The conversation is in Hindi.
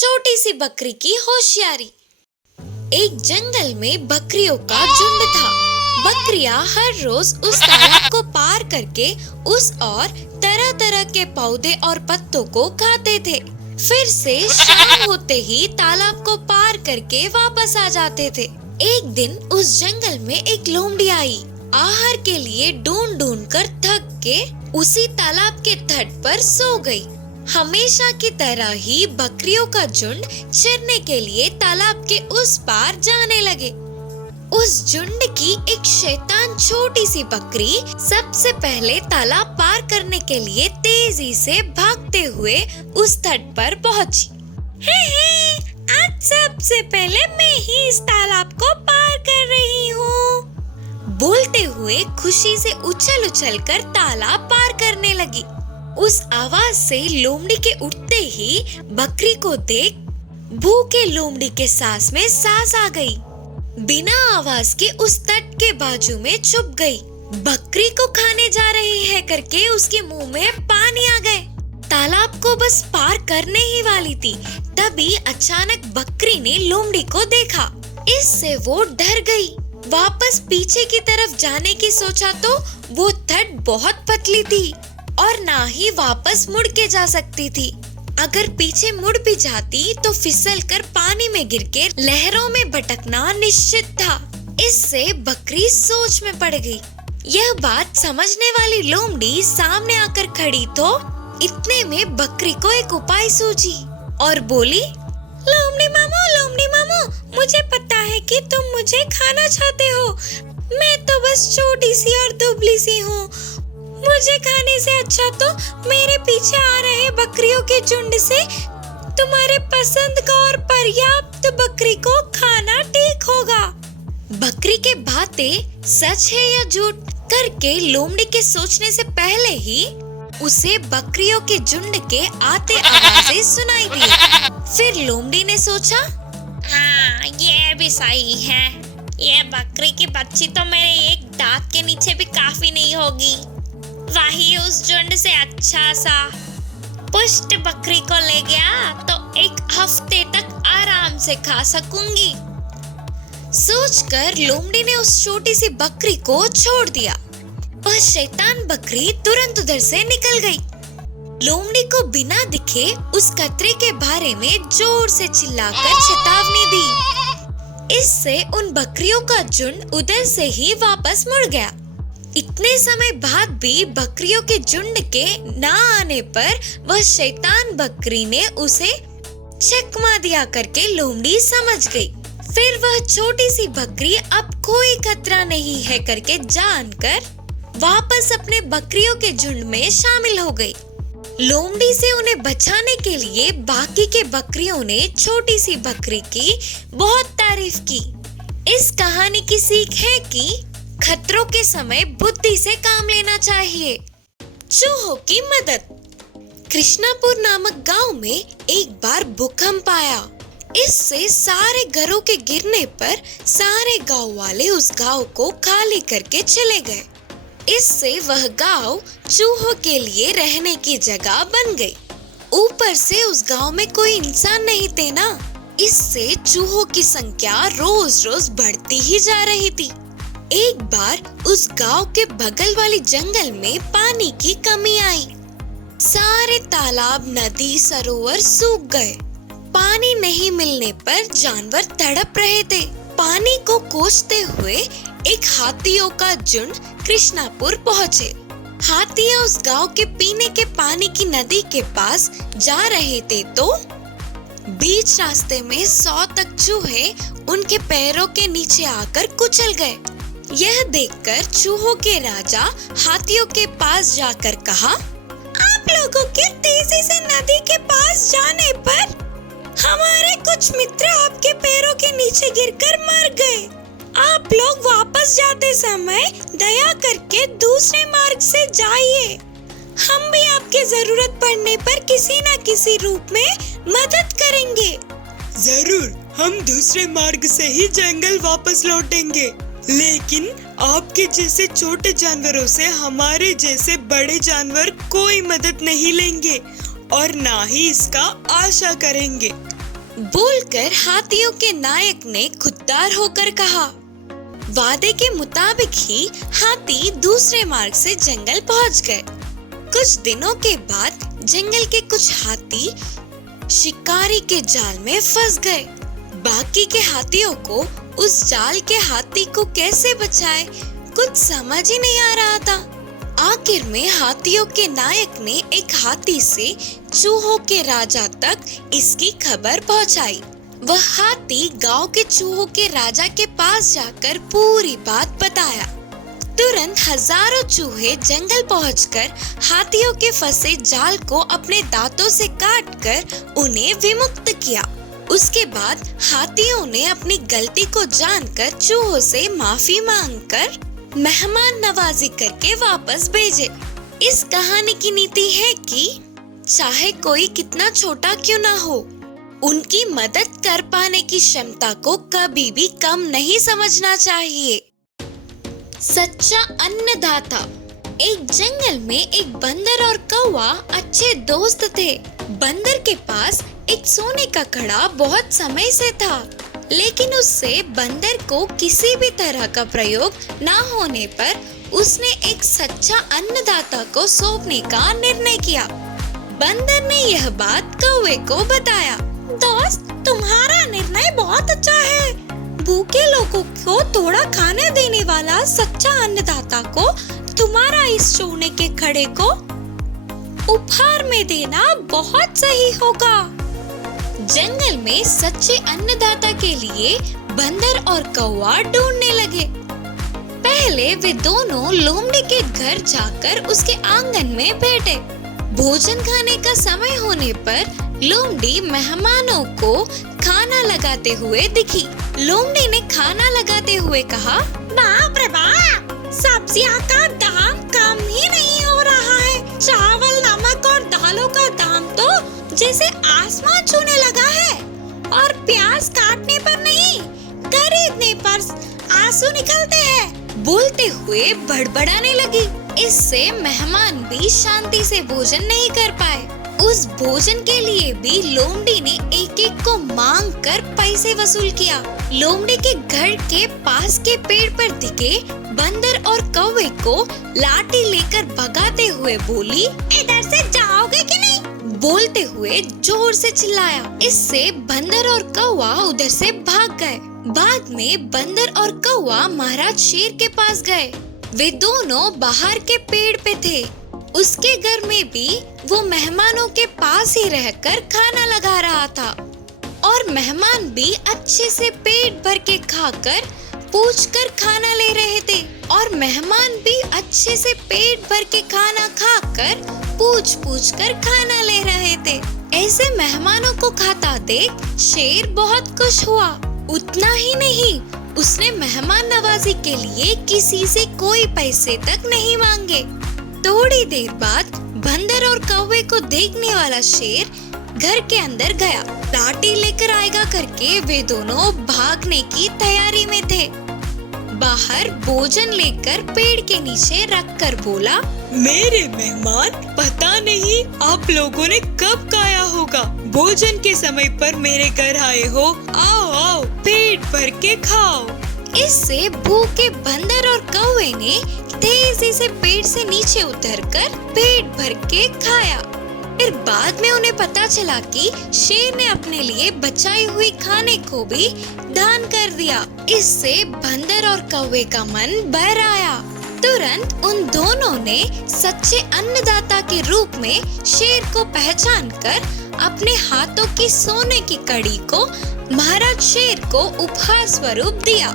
छोटी सी बकरी की होशियारी। एक जंगल में बकरियों का झुंड था। बकरियां हर रोज उस तालाब को पार करके उस और तरह तरह के पौधे और पत्तों को खाते थे। फिर से शाम होते ही तालाब को पार करके वापस आ जाते थे। एक दिन उस जंगल में एक लोमड़ी आई। आहार के लिए ढूंढ ढूंढ कर थक के उसी तालाब के तट पर सो गई। हमेशा की तरह ही बकरियों का झुंड चरने के लिए तालाब के उस पार जाने लगे। उस झुंड की एक शैतान छोटी सी बकरी सबसे पहले तालाब पार करने के लिए तेजी से भागते हुए उस तट पर पहुंची। आज सबसे पहले मैं ही इस तालाब को पार कर रही हूँ, बोलते हुए खुशी से उछल उछल कर तालाब पार करने लगी। उस आवाज से लोमड़ी के उठते ही बकरी को देख भूखे लोमड़ी के सांस में सांस आ गई। बिना आवाज के उस तट के बाजू में छुप गई। बकरी को खाने जा रही है करके उसके मुंह में पानी आ गए। तालाब को बस पार करने ही वाली थी, तभी अचानक बकरी ने लोमड़ी को देखा। इससे वो डर गई। वापस पीछे की तरफ जाने की सोचा तो वो तट बहुत पतली थी और ना ही वापस मुड़ के जा सकती थी। अगर पीछे मुड़ भी जाती तो फिसल कर पानी में गिर के लहरों में भटकना निश्चित था। इससे बकरी सोच में पड़ गई। यह बात समझने वाली लोमड़ी सामने आकर खड़ी तो इतने में बकरी को एक उपाय सूझी और बोली, लोमड़ी मामू, मुझे पता है कि तुम मुझे खाना चाहते हो। मैं तो बस छोटी सी और दुबली सी हूँ। मुझे खाने से अच्छा तो मेरे पीछे आ रहे बकरियों के झुंड से तुम्हारे पसंद का और पर्याप्त बकरी को खाना ठीक होगा। बकरी के बातें सच है या झूठ करके लोमड़ी के सोचने से पहले ही उसे बकरियों के झुंड के आते आवाजें सुनाई दी। फिर लोमड़ी ने सोचा, हाँ ये भी सही है। ये बकरी की बच्ची तो मेरे एक दांत के नीचे भी काफी नहीं होगी। वही उस झुंड से अच्छा सा पुष्ट बकरी को ले गया तो एक हफ्ते तक आराम से खा सकूंगी। सोचकर लोमड़ी ने उस छोटी सी बकरी को छोड़ दिया। वह शैतान बकरी तुरंत उधर से निकल गई। लोमड़ी को बिना दिखे उस खतरे के बारे में जोर से चिल्लाकर चेतावनी दी। इससे उन बकरियों का झुंड उधर से ही वापस मुड़ गया। इतने समय बाद भी बकरियों के झुंड के ना आने पर वह शैतान बकरी ने उसे चकमा दिया करके लोमड़ी समझ गई। फिर वह छोटी सी बकरी अब कोई खतरा नहीं है करके जानकर वापस अपने बकरियों के झुंड में शामिल हो गई। लोमड़ी से उन्हें बचाने के लिए बाकी के बकरियों ने छोटी सी बकरी की बहुत तारीफ की। इस कहानी की सीख है कि खतरों के समय बुद्धि से काम लेना चाहिए। चूहों की मदद। कृष्णापुर नामक गांव में एक बार भूकंप आया। इससे सारे घरों के गिरने पर सारे गांव वाले उस गांव को खाली करके चले गए। इससे वह गांव चूहों के लिए रहने की जगह बन गई। ऊपर से उस गांव में कोई इंसान नहीं थे ना, इससे चूहों की संख्या रोज रोज बढ़ती ही जा रही थी। एक बार उस गांव के बगल वाली जंगल में पानी की कमी आई। सारे तालाब, नदी, सरोवर सूख गए। पानी नहीं मिलने पर जानवर तड़प रहे थे। पानी को कोसते हुए एक हाथियों का झुंड कृष्णापुर पहुँचे। हाथियां उस गांव के पीने के पानी की नदी के पास जा रहे थे तो बीच रास्ते में 100 तक चूहे उनके पैरों के नीचे आकर कुचल गए। यह देखकर चूहों के राजा हाथियों के पास जाकर कहा, आप लोगों के तेजी से नदी के पास जाने पर हमारे कुछ मित्र आपके पैरों के नीचे गिरकर मर गए। आप लोग वापस जाते समय दया करके दूसरे मार्ग से जाइए। हम भी आपके जरूरत पड़ने पर किसी न किसी रूप में मदद करेंगे। जरूर, हम दूसरे मार्ग से ही जंगल वापस लौटेंगे, लेकिन आपके जैसे छोटे जानवरों से हमारे जैसे बड़े जानवर कोई मदद नहीं लेंगे और ना ही इसका आशा करेंगे। बोलकर हाथियों के नायक ने खुददार होकर कहा। वादे के मुताबिक ही हाथी दूसरे मार्ग से जंगल पहुंच गए। कुछ दिनों के बाद जंगल के कुछ हाथी शिकारी के जाल में फंस गए। बाकी के हाथियों को उस जाल के हाथी को कैसे बचाए कुछ समझ ही नहीं आ रहा था। आखिर में हाथियों के नायक ने एक हाथी से चूहों के राजा तक इसकी खबर पहुंचाई। वह हाथी गांव के चूहों के राजा के पास जाकर पूरी बात बताया। तुरंत हजारों चूहे जंगल पहुंचकर हाथियों के फंसे जाल को अपने दांतों से काटकर उन्हें विमुक्त किया। उसके बाद हाथियों ने अपनी गलती को जानकर चूहों से माफी मांगकर मेहमान नवाजी करके वापस भेजे। इस कहानी की नीति है कि चाहे कोई कितना छोटा क्यों ना हो, उनकी मदद कर पाने की क्षमता को कभी भी कम नहीं समझना चाहिए। सच्चा अन्नदाता। एक जंगल में एक बंदर और कौवा अच्छे दोस्त थे। बंदर के पास एक सोने का कड़ा बहुत समय से था, लेकिन उससे बंदर को किसी भी तरह का प्रयोग ना होने पर उसने एक सच्चा अन्नदाता को सौंपने का निर्णय किया। बंदर ने यह बात कौवे को बताया। दोस्त, तुम्हारा निर्णय बहुत अच्छा है। भूखे लोगों को थोड़ा खाने देने वाला सच्चा अन्नदाता को तुम्हारा इस सोने के कड़े को उपहार में देना बहुत सही होगा। जंगल में सच्चे अन्नदाता के लिए बंदर और कौवा ढूंढने लगे। पहले वे दोनों लोमड़ी के घर जाकर उसके आंगन में बैठे। भोजन खाने का समय होने पर लोमड़ी मेहमानों को खाना लगाते हुए दिखी। लोमड़ी ने खाना लगाते हुए कहा, बाप रे बाप, सब्जियां का दाम कम ही नहीं हो रहा है। चावल, नमक और दालों का दाम तो जैसे आसमान छूने लगा है, और प्याज काटने पर नहीं, खरीदने पर आंसू निकलते हैं। बोलते हुए बड़बड़ाने लगी। इससे मेहमान भी शांति से भोजन नहीं कर पाए। उस भोजन के लिए भी लोमड़ी ने एक एक को मांग कर पैसे वसूल किया। लोमड़ी के घर के पास के पेड़ पर दिखे बंदर और कौवे को लाठी लेकर भगाते हुए बोली, इधर से जाओगे कि नहीं? बोलते हुए जोर से चिल्लाया। इससे बंदर और कौवा उधर से भाग गए। बाद में बंदर और कौवा महाराज शेर के पास गए। वे दोनों बाहर के पेड़ पे थे। उसके घर में भी वो मेहमानों के पास ही रहकर खाना लगा रहा था, और मेहमान भी अच्छे से पेट भर के खाकर पूछकर खाना ले रहे थे, और मेहमान भी अच्छे से पेट भर के खाना खाकर पूछ कर खाना ले रहे थे। ऐसे मेहमानों को खाता देख शेर बहुत खुश हुआ। उतना ही नहीं, उसने मेहमान नवाजी के लिए किसी से कोई पैसे तक नहीं मांगे। थोड़ी देर बाद बंदर और कौवे को देखने वाला शेर घर के अंदर गया। लाठी लेकर आएगा करके वे दोनों भागने की तैयारी में थे। बाहर भोजन लेकर पेड़ के नीचे रखकर बोला, मेरे मेहमान, पता नहीं आप लोगों ने कब खाया होगा। भोजन के समय पर मेरे घर आए हो, आओ आओ पेट भर के खाओ। इससे भूखे बंदर और कौवे ने तेजी से पेड़ से नीचे उतरकर पेट भर के खाया। फिर बाद में उन्हें पता चला कि शेर ने अपने लिए बचाई हुई खाने को भी दान कर दिया। इससे बंदर और कौवे का मन भर आया। तुरंत उन दोनों ने सच्चे अन्नदाता के रूप में शेर को पहचानकर अपने हाथों की सोने की कड़ी को महाराज शेर को उपहार स्वरूप दिया।